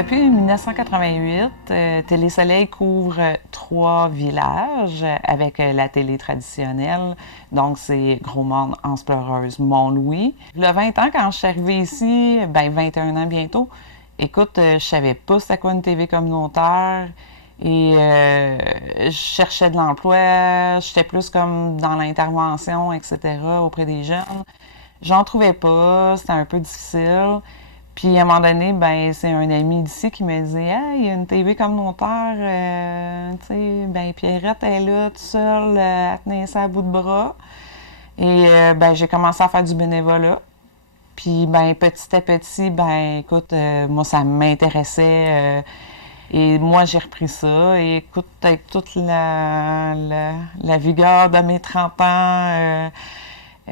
Depuis 1988, Télé-Soleil couvre 3 villages avec la télé traditionnelle. Donc, c'est Gros-Morne, Anse-Pleureuse, Mont-Louis. Il y a 20 ans, quand je suis arrivée ici, 21 ans bientôt, écoute, je savais pas c'était quoi une TV communautaire. Et je cherchais de l'emploi, j'étais plus comme dans l'intervention, etc., auprès des jeunes. J'en trouvais pas, c'était un peu difficile. Puis à un moment donné, c'est un ami d'ici qui me dit Hey, il y a une TV communautaire, tu sais, Pierrette est là, toute seule, elle tenait ça à bout de bras. Et j'ai commencé à faire du bénévolat. Puis petit à petit, écoute, moi ça m'intéressait. Et moi, j'ai repris ça. Et écoute, avec toute la vigueur de mes 30 ans,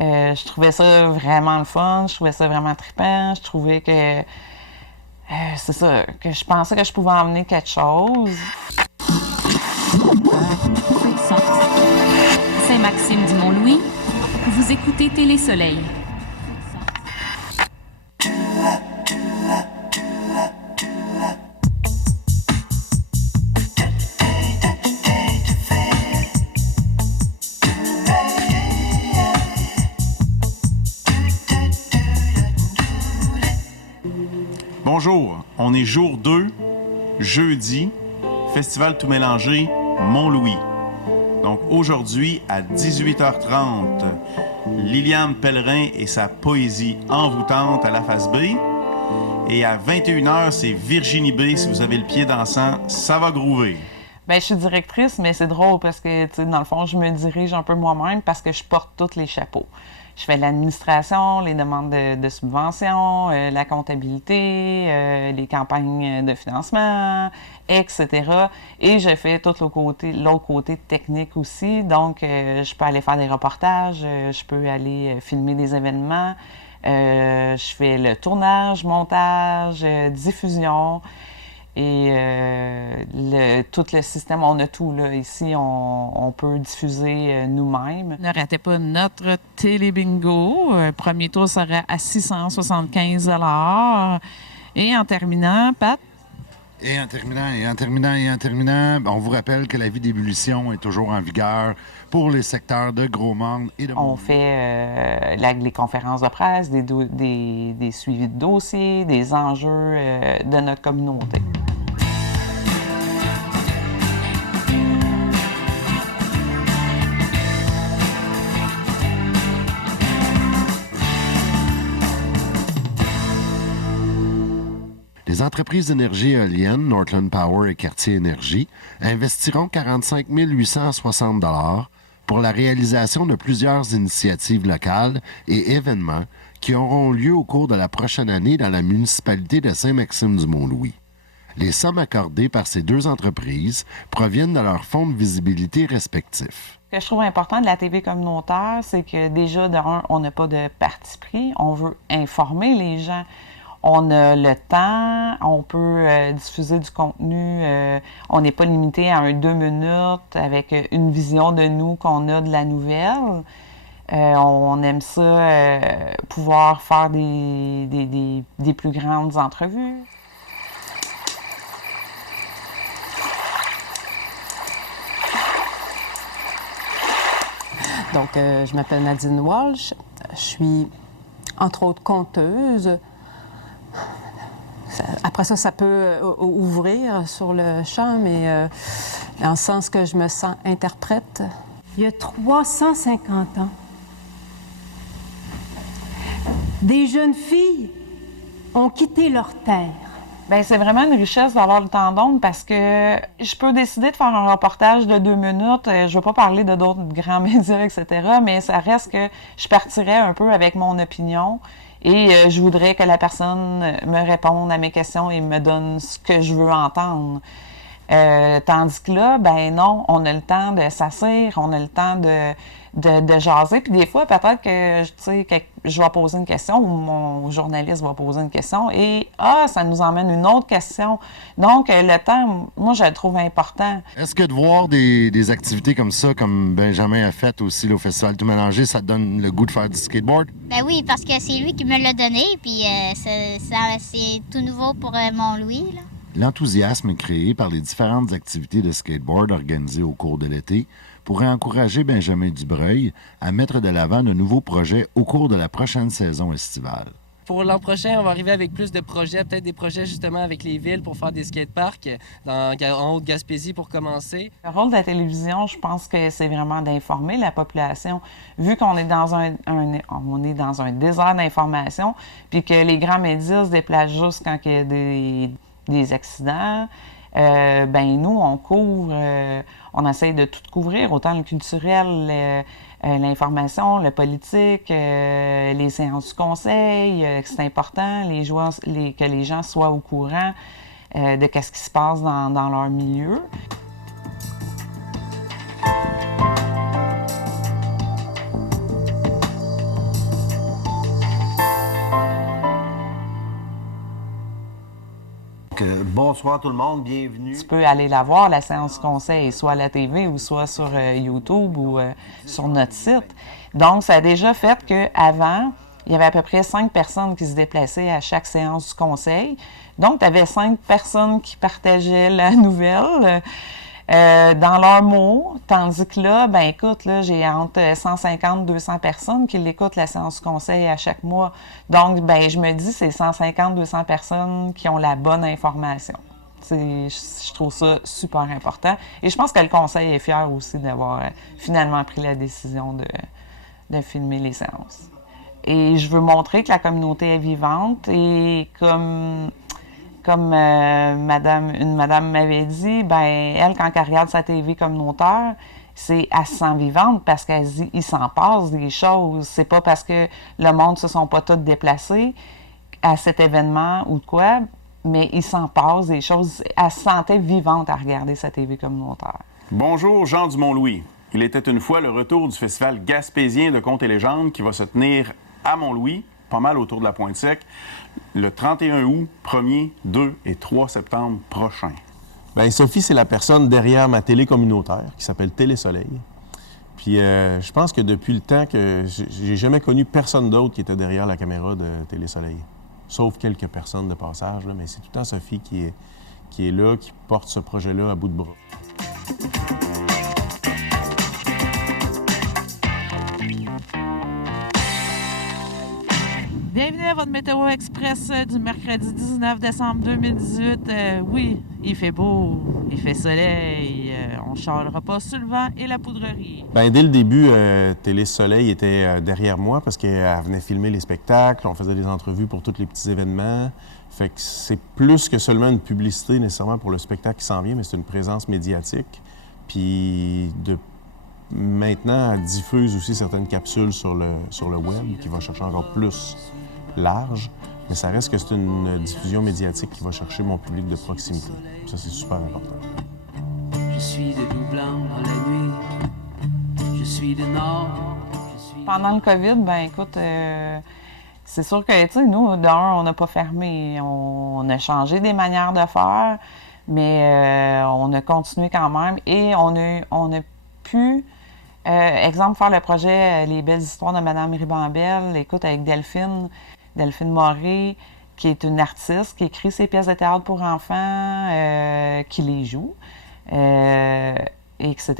je trouvais ça vraiment le fun. Je trouvais ça vraiment trippant. Je trouvais que, c'est ça, que je pensais que je pouvais emmener quelque chose. Saint-Maxime du Mont-Louis, vous écoutez Télé-Soleil. Bonjour, on est jour 2, jeudi, Festival Tout Mélangé, Mont-Louis. Donc aujourd'hui, à 18h30, Liliane Pellerin et sa poésie envoûtante à la face B. Et à 21h, c'est Virginie B. Si vous avez le pied dansant, ça va groover. Je suis directrice, mais c'est drôle parce que, tu sais, dans le fond, je me dirige un peu moi-même parce que je porte tous les chapeaux. Je fais l'administration, les demandes de subventions, la comptabilité, les campagnes de financement, etc. Et je fais tout l'autre côté technique aussi. Donc, je peux aller faire des reportages, je peux aller filmer des événements, je fais le tournage, montage, diffusion. Et tout le système, on a tout là. Ici, on peut diffuser nous-mêmes. Ne ratez pas notre télé-bingo. Premier tour sera à 675 $. Et en terminant, Pat? Et en terminant, on vous rappelle que la vie d'ébullition est toujours en vigueur pour les secteurs de Gros-Morne et de Mont-Louis. On fait les conférences de presse, des suivis de dossiers, des enjeux de notre communauté. Les entreprises d'énergie éolienne, Northland Power et Quartier Énergie, investiront 45 860 $ pour la réalisation de plusieurs initiatives locales et événements qui auront lieu au cours de la prochaine année dans la municipalité de Saint-Maxime-du-Mont-Louis. Les sommes accordées par ces deux entreprises proviennent de leurs fonds de visibilité respectifs. Ce que je trouve important de la TV communautaire, c'est que déjà, on n'a pas de parti pris. On veut informer les gens. On a le temps, on peut diffuser du contenu. On n'est pas limité à 2 minutes avec une vision de nous qu'on a de la nouvelle. On aime ça, pouvoir faire des plus grandes entrevues. Donc, je m'appelle Nadine Walsh. Je suis, entre autres, conteuse. Après ça, ça peut ouvrir sur le champ, mais en sens que je me sens interprète. Il y a 350 ans, des jeunes filles ont quitté leur terre. C'est vraiment une richesse d'avoir le temps d'onde parce que je peux décider de faire un reportage de 2 minutes. Je ne veux pas parler de d'autres grands médias, etc., mais ça reste que je partirais un peu avec mon opinion. Et je voudrais que la personne me réponde à mes questions et me donne ce que je veux entendre. Tandis que là, non, on a le temps de s'asseoir, on a le temps de jaser. Puis des fois, peut-être que, tu sais, je vais poser une question ou mon journaliste va poser une question et, ça nous emmène une autre question. Donc, le temps, moi, je le trouve important. Est-ce que de voir des activités comme ça, comme Benjamin a fait aussi au Festival Tout Mélangé, ça te donne le goût de faire du skateboard? Ben oui, parce que c'est lui qui me l'a donné, puis c'est tout nouveau pour Mont-Louis, là. L'enthousiasme créé par les différentes activités de skateboard organisées au cours de l'été pourrait encourager Benjamin Dubreuil à mettre de l'avant de nouveaux projets au cours de la prochaine saison estivale. Pour l'an prochain, on va arriver avec plus de projets, peut-être des projets justement avec les villes pour faire des skateparks en Haute-Gaspésie pour commencer. Le rôle de la télévision, je pense que c'est vraiment d'informer la population. Vu qu'on est dans on est dans un désert d'information, puis que les grands médias se déplacent juste quand il y a des accidents, ben nous, on couvre, on essaye de tout couvrir, autant le culturel, l'information, le politique, les séances du conseil, c'est important que les gens soient au courant de ce qui se passe dans leur milieu. Bonsoir tout le monde, bienvenue. Tu peux aller la voir, la séance du conseil, soit à la TV ou soit sur YouTube ou sur notre site. Donc, ça a déjà fait qu'avant, il y avait à peu près 5 personnes qui se déplaçaient à chaque séance du conseil. Donc, tu avais 5 personnes qui partageaient la nouvelle dans leurs mots, tandis que là, ben écoute, là, j'ai entre 150 et 200 personnes qui l'écoutent la séance du conseil à chaque mois. Donc, ben je me dis, c'est 150-200 personnes qui ont la bonne information. Je trouve ça super important. Et je pense que le conseil est fier aussi d'avoir finalement pris la décision de filmer les séances. Et je veux montrer que la communauté est vivante et comme une madame m'avait dit, ben elle, quand elle regarde sa TV communautaire, elle se sent vivante parce qu'elle se dit, il s'en passe des choses. C'est pas parce que le monde ne se sont pas tous déplacés à cet événement ou de quoi, mais il s'en passe des choses. Elle se sentait vivante à regarder sa TV communautaire. Bonjour, Jean Dumont-Louis. Il était une fois le retour du Festival gaspésien de contes et légendes qui va se tenir à Mont-Louis, pas mal autour de la Pointe-Sec, le 31 août, 1er, 2 et 3 septembre prochains. Bien, Sophie, c'est la personne derrière ma télé communautaire qui s'appelle Télé-Soleil. Puis je pense que depuis le temps que j'ai jamais connu personne d'autre qui était derrière la caméra de Télé-Soleil. Sauf quelques personnes de passage, là, mais c'est tout le temps Sophie qui est là, qui porte ce projet-là à bout de bras. Bienvenue à votre Météo Express du mercredi 19 décembre 2018. Oui, il fait beau, il fait soleil, on ne chialera pas sur le vent et la poudrerie. Bien, dès le début, Télé-Soleil était derrière moi parce qu'elle venait filmer les spectacles, on faisait des entrevues pour tous les petits événements. Fait que c'est plus que seulement une publicité nécessairement pour le spectacle qui s'en vient, mais c'est une présence médiatique. Puis maintenant, elle diffuse aussi certaines capsules sur le web qui va chercher encore plus large, mais ça reste que c'est une diffusion médiatique qui va chercher mon public de proximité. Ça, c'est super important. Je suis de tout blanc dans la nuit, je suis de nord, Pendant le COVID, ben écoute, c'est sûr que, tu sais, nous, d'un, on n'a pas fermé, on a changé des manières de faire, mais on a continué quand même et on a pu... exemple, faire le projet Les belles histoires de Madame Ribambelle, écoute, avec Delphine Moret, qui est une artiste, qui écrit ses pièces de théâtre pour enfants, qui les joue, etc.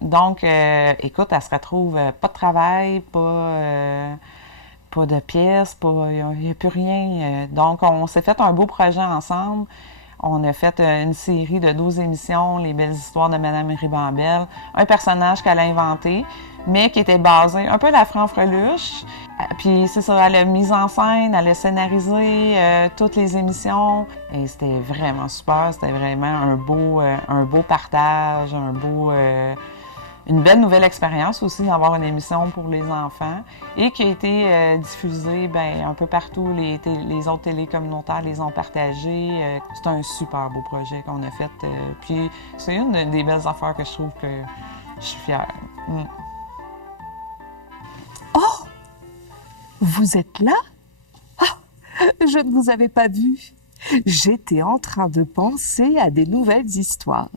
Donc, écoute, elle se retrouve pas de travail, pas de pièces, il n'y a plus rien. Donc, on s'est fait un beau projet ensemble. On a fait une série de 12 émissions, Les belles histoires de Madame Ribambelle, un personnage qu'elle a inventé, mais qui était basé un peu à la Franfreluche. Puis c'est ça, elle a mis en scène, elle a scénarisé toutes les émissions. Et c'était vraiment super, c'était vraiment un beau partage, une belle nouvelle expérience aussi d'avoir une émission pour les enfants et qui a été diffusée un peu partout. Les autres télés communautaires les ont partagées. C'est un super beau projet qu'on a fait. Puis c'est une des belles affaires que je trouve que je suis fière. Mm. Oh! Vous êtes là? Ah! Je ne vous avais pas vu. J'étais en train de penser à des nouvelles histoires.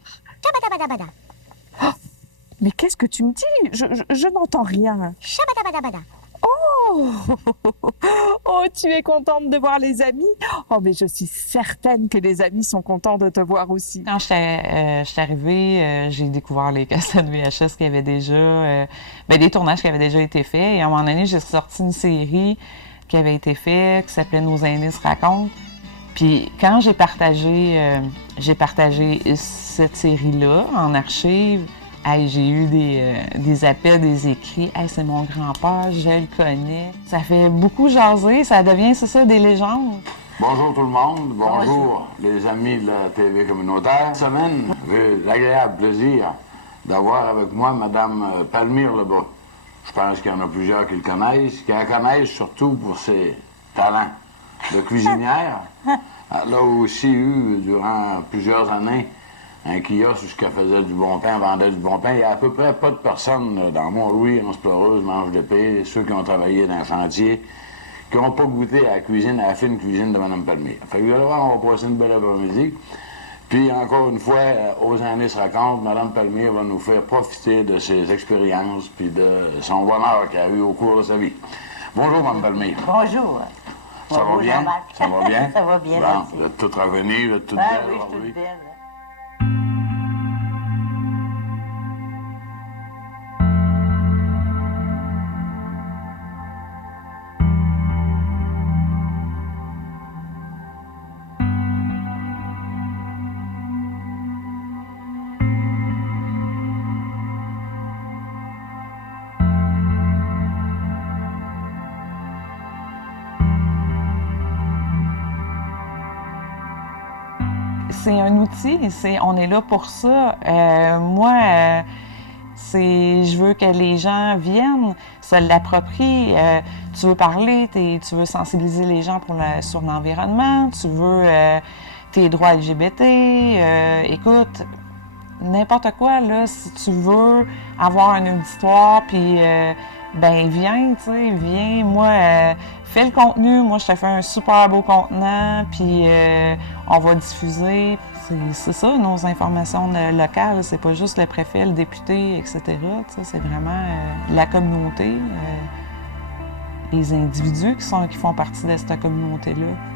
Oh! Mais qu'est-ce que tu me dis? Je n'entends rien. Oh! Oh, oh, tu es contente de voir les amis? Oh, mais je suis certaine que les amis sont contents de te voir aussi. Quand j'étais arrivée, j'ai découvert les cassettes VHS qui avaient déjà... des tournages qui avaient déjà été faits. Et à un moment donné, j'ai sorti une série qui avait été faite, qui s'appelait « Nos aînés se racontent ». Puis quand j'ai partagé cette série-là en archive, hey, j'ai eu des appels, des écrits. Hey, c'est mon grand-père, je le connais. Ça fait beaucoup jaser, ça devient, c'est ça, des légendes. Bonjour tout le monde, bonjour les amis de la TV communautaire. Cette semaine, j'ai l'agréable plaisir d'avoir avec moi Mme Palmyre Lebas. Je pense qu'il y en a plusieurs qui le connaissent, qui la connaissent surtout pour ses talents de cuisinière. Elle a aussi eu, durant plusieurs années, un kiosque où elle faisait du bon pain, vendait du bon pain. Il n'y a à peu près pas de personnes dans Mont-Louis, Anse-Pleureuse, Manche d'Épée, ceux qui ont travaillé dans un chantier, qui n'ont pas goûté à la cuisine, à la fine cuisine de Mme Palmyre. Fait que vous allez voir, on va passer une belle après-midi. Puis, encore une fois, aux années se racontent, Mme Palmyre va nous faire profiter de ses expériences puis de son bonheur qu'elle a eu au cours de sa vie. Bonjour, Mme Palmyre. Bonjour. Ça va bien? Ça va bien? Ça va bien, bon, merci. Vous êtes toute revenue, vous êtes toute belle oui, aujourd'hui. je suis toute belle. C'est un outil, on est là pour ça. Je veux que les gens viennent, se l'approprient. Tu veux parler, tu veux sensibiliser les gens sur l'environnement, tu veux tes droits LGBT. Écoute, n'importe quoi, là, si tu veux avoir un auditoire, puis viens, tu sais, viens. Moi, fais le contenu. Moi, je te fais un super beau contenant, puis on va diffuser. C'est ça, nos informations locales. C'est pas juste le préfet, le député, etc. C'est vraiment la communauté, les individus qui font partie de cette communauté-là.